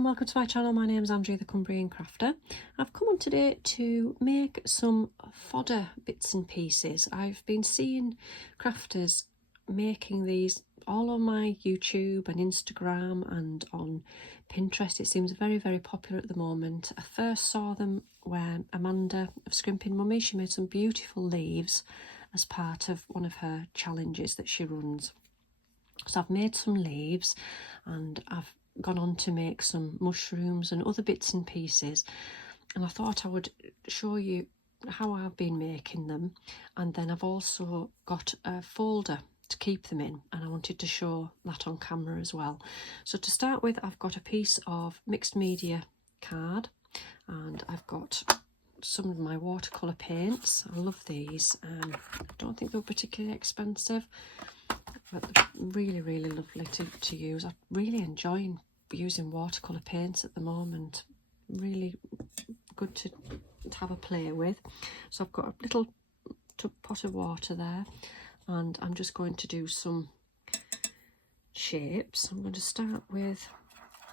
and welcome to my channel. My name's Andrea the Cumbrian Crafter. I've come on today to make some fodder bits and pieces. I've been seeing crafters making these all on my YouTube and Instagram and on Pinterest. It seems very popular at the moment. I first saw them when Amanda of Scrimping Mummy, she made some beautiful leaves as part of one of her challenges that she runs. So I've made some leaves and I've gone on to make some mushrooms and other bits and pieces, and I thought I would show you how I've been making them. And then I've also got a folder to keep them in, and I wanted to show that on camera as well. So to start with, I've got a piece of mixed media card and I've got some of my watercolour paints. I love these. I don't think they're particularly expensive, but they're really lovely to use. I'm really enjoying using watercolour paints at the moment. Really good to have a play with. So I've got a little pot of water there, and I'm just going to do some shapes. I'm going to start with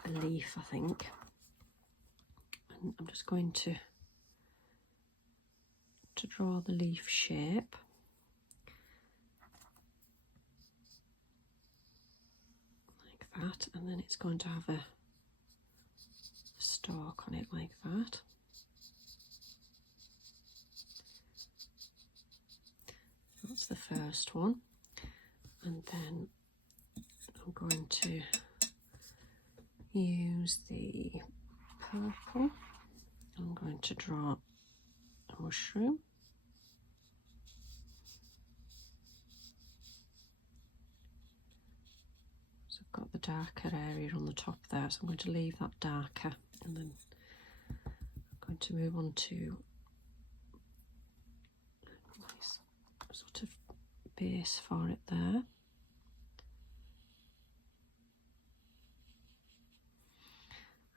a leaf, I think, and I'm just going to draw the leaf shape. That, and then it's going to have a stalk on it like that. That's the first one, and then I'm going to use the purple. I'm going to draw a mushroom. Got the darker area on the top there, so I'm going to leave that darker, and then I'm going to move on to a nice sort of base for it there.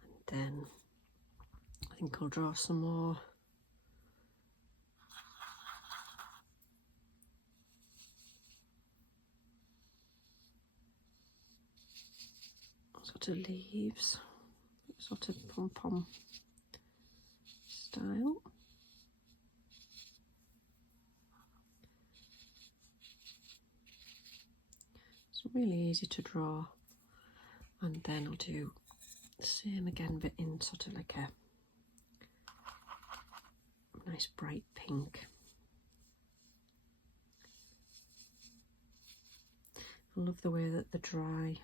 And then I think I'll draw some more sort of leaves, sort of pom-pom style. It's really easy to draw, and then I'll do the same again, but in sort of like a nice bright pink. I love the way that the dry,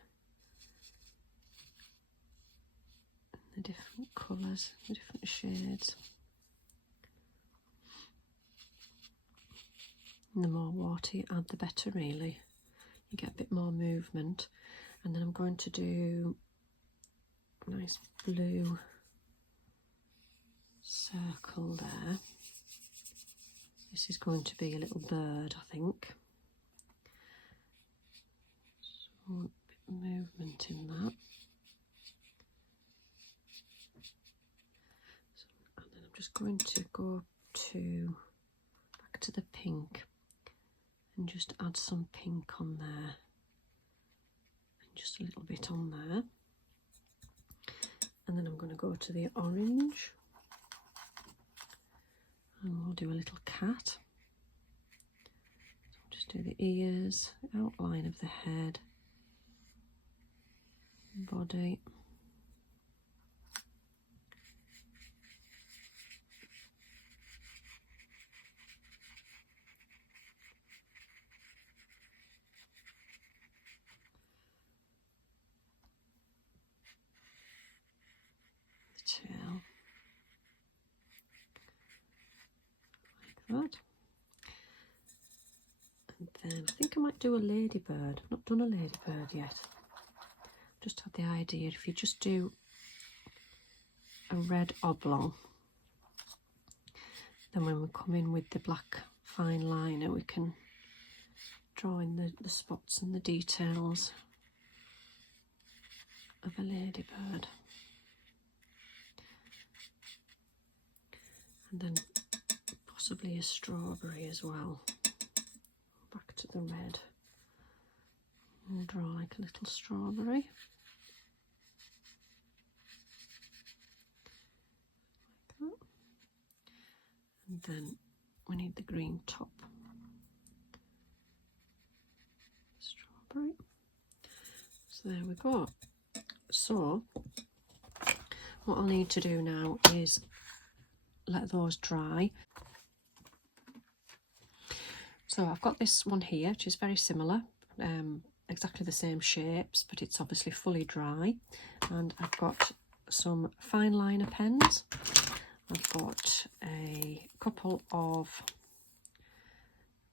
the different colours, the different shades. And the more water you add, the better really. You get a bit more movement. And then I'm going to do a nice blue circle there. This is going to be a little bird, I think. So a bit of movement in that. And then I'm just going to go back to the pink and just add some pink on there, and just a little bit on there. And then I'm going to go to the orange, and we'll do a little cat. So just do the ears, the outline of the head, body. Tail, like that. And then I think I might do a ladybird. I've not done a ladybird yet. Just had the idea, if you just do a red oblong, then when we come in with the black fine liner, we can draw in the spots and the details of a ladybird. And then possibly a strawberry as well. Back to the red. We'll draw like a little strawberry. And then we need the green top. Strawberry. So there we go. So what I'll need to do now is let those dry. So I've got this one here, which is very similar, exactly the same shapes, but it's obviously fully dry. And I've got some fine liner pens. I've got a couple of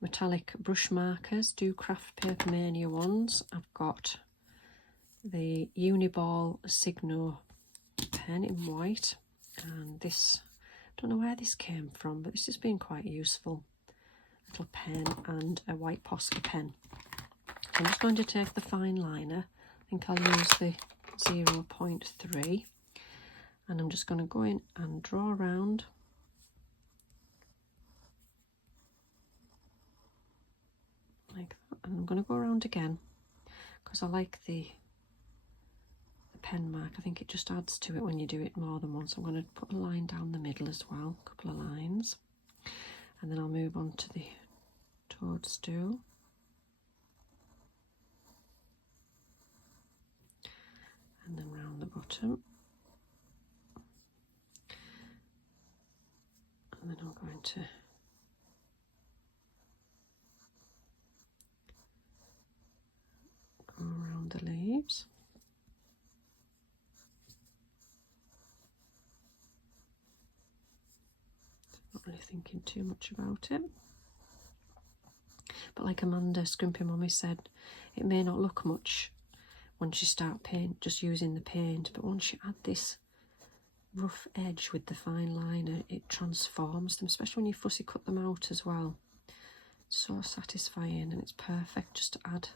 metallic brush markers, Do Craft Paper Mania ones. I've got the Uniball Signo pen in white, and this, I don't know where this came from, but this has been quite useful. Little pen and a white Posca pen. So I'm just going to take the fine liner. I think I'll use the 0.3, and I'm just going to go in and draw around. Like that. And I'm going to go around again because I like the pen mark. I think it just adds to it when you do it more than once. I'm going to put a line down the middle as well, a couple of lines, and then I'll move on to the toadstool. And then round the bottom. And then I'm going to go around the leaves. Not really thinking too much about it. But like Amanda, Scrimpy Mummy, said, it may not look much once you start just using the paint, but once you add this rough edge with the fine liner, it transforms them, especially when you fussy cut them out as well. It's so satisfying, and it's perfect just to add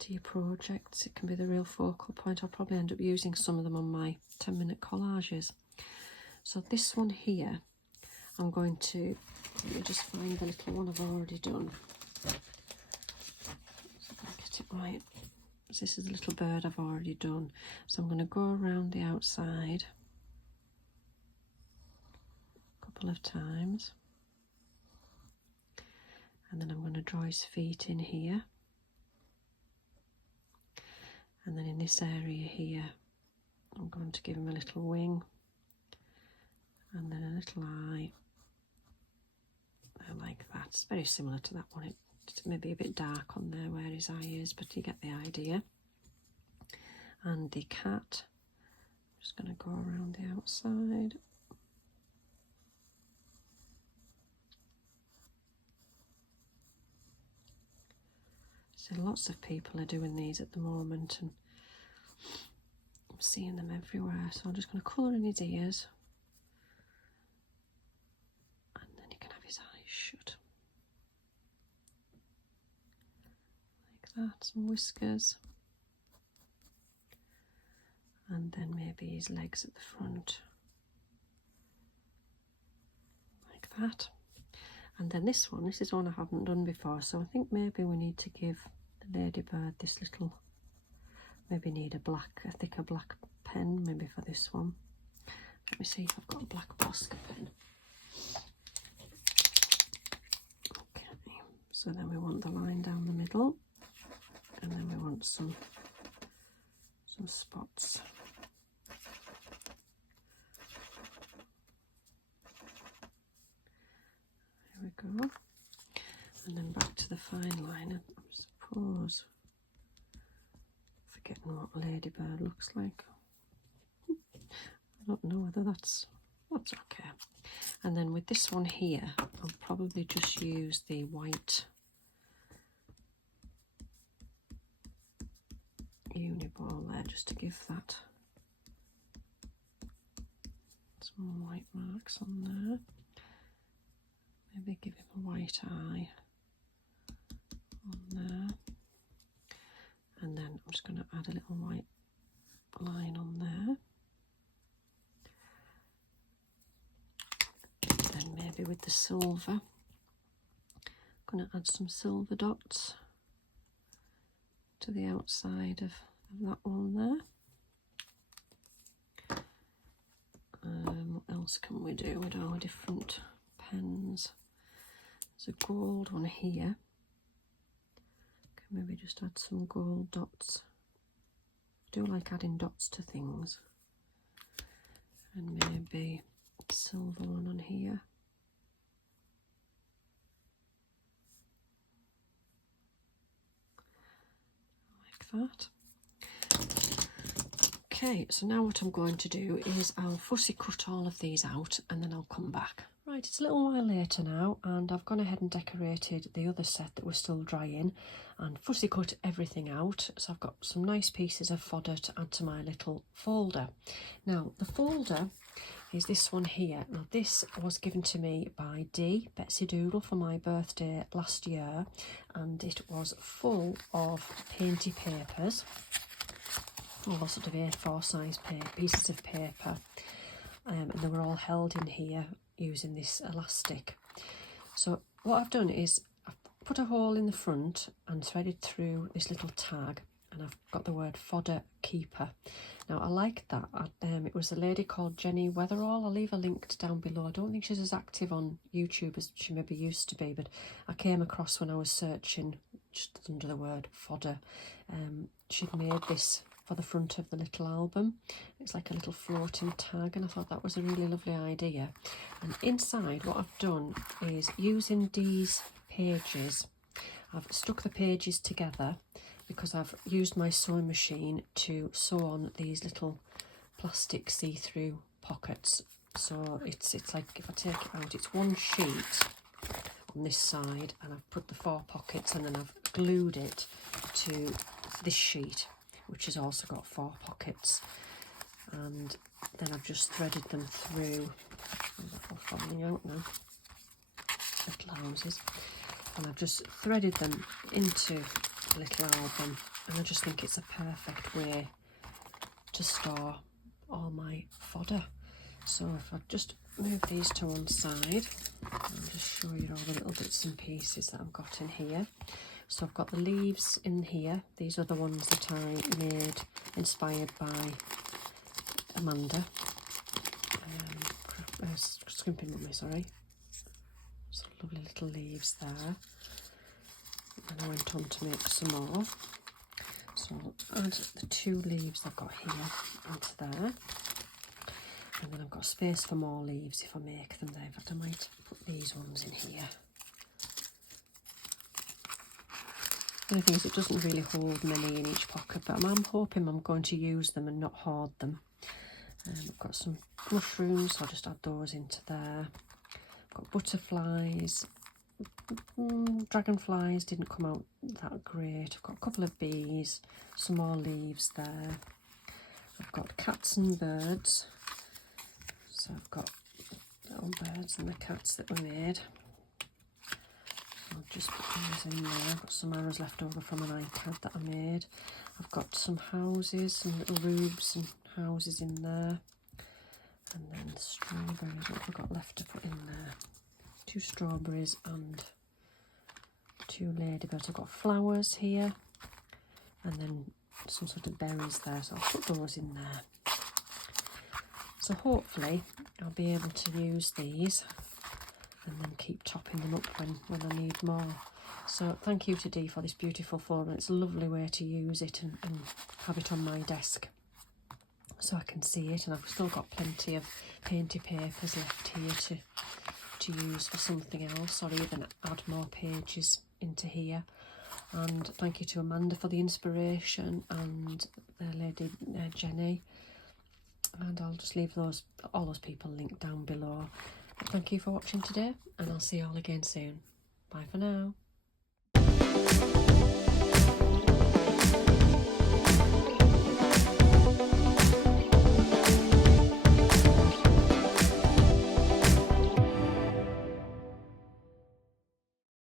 to your projects. It can be the real focal point. I'll probably end up using some of them on my 10-minute collages. So this one here, I'm going to, let me just find the little one I've already done. So if I get it right. So this is the little bird I've already done. So I'm going to go around the outside a couple of times. And then I'm going to draw his feet in here. And then in this area here, I'm going to give him a little wing. And then a little eye. Like that. It's very similar to that one. It's maybe a bit dark on there where his eye is, but you get the idea. And the cat, I'm just going to go around the outside. So lots of people are doing these at the moment, and I'm seeing them everywhere. So I'm just going to colour in his ears. And then he can have his eyes shut. Like that, some whiskers. And then maybe his legs at the front. Like that. And then this is one I haven't done before, so I think maybe we need to give the ladybird this little, maybe need a thicker black pen maybe for this one. Let me see if I've got a black Posca pen. Okay, so then we want the line down the middle, and then we want some spots. There we go. And then back to the fine line. I suppose, forgetting what a ladybird looks like. I don't know whether that's okay. And then with this one here, I'll probably just use the white Uniball there, just to give that some white marks on there. Maybe give him a white eye on there. And then I'm just going to add a little white line on there. Then maybe with the silver, I'm going to add some silver dots to the outside of that one there. What else can we do with our different pens. There's a gold one here. Can maybe just add some gold dots. I do like adding dots to things. And maybe a silver one on here. Like that. Okay, so now what I'm going to do is I'll fussy cut all of these out and then I'll come back. Right, it's a little while later now and I've gone ahead and decorated the other set that was still drying and fussy cut everything out. So I've got some nice pieces of fodder to add to my little folder. Now, the folder is this one here. Now, this was given to me by Betsy Doodle, for my birthday last year, and it was full of painty papers. All sort of A4 size pieces of paper, and they were all held in here using this elastic. So what I've done is I've put a hole in the front and threaded through this little tag, and I've got the word Fodder Keeper. Now I like that. It was a lady called Jenny Weatherall. I'll leave a link down below. I don't think she's as active on YouTube as she maybe used to be, but I came across when I was searching just under the word fodder. She'd made this for the front of the little album. It's like a little floating tag, and I thought that was a really lovely idea. And inside, what I've done is, using these pages, I've stuck the pages together because I've used my sewing machine to sew on these little plastic see-through pockets. So it's like, if I take it out, it's one sheet on this side, and I've put the 4 pockets, and then I've glued it to this sheet, which has also got 4 pockets, and then I've just threaded them through. They're all falling out now, little houses, and I've just threaded them into a little album, and I just think it's a perfect way to store all my fodder. So if I just move these to one side, I'll just show you all the little bits and pieces that I've got in here. So I've got the leaves in here. These are the ones that I made, inspired by Amanda. Scrimping Mummy, sorry. Some lovely little leaves there. And I went on to make some more. So I'll add the 2 leaves I've got here into there. And then I've got space for more leaves if I make them there. In fact, I might put these ones in here. The only thing is, it doesn't really hold many in each pocket, but I'm hoping I'm going to use them and not hoard them. I've got some mushrooms, so I'll just add those into there. I've got butterflies. Dragonflies didn't come out that great. I've got a couple of bees, some more leaves there. I've got cats and birds. So I've got little birds and the cats that were made. I'll just put these in there. I've got some arrows left over from an iPad that I made. I've got some houses, some little roofs and houses in there. And then strawberries, what have I got left to put in there? 2 strawberries and 2 ladybirds. I've got flowers here, and then some sort of berries there, so I'll put those in there. So hopefully I'll be able to use these and then keep topping them up when I need more. So thank you to Dee for this beautiful folder. It's a lovely way to use it and have it on my desk so I can see it, and I've still got plenty of painty papers left here to use for something else, or even add more pages into here. And thank you to Amanda for the inspiration, and the lady Jenny, and I'll just leave all those people linked down below. Thank you for watching today, and I'll see you all again soon. Bye for now.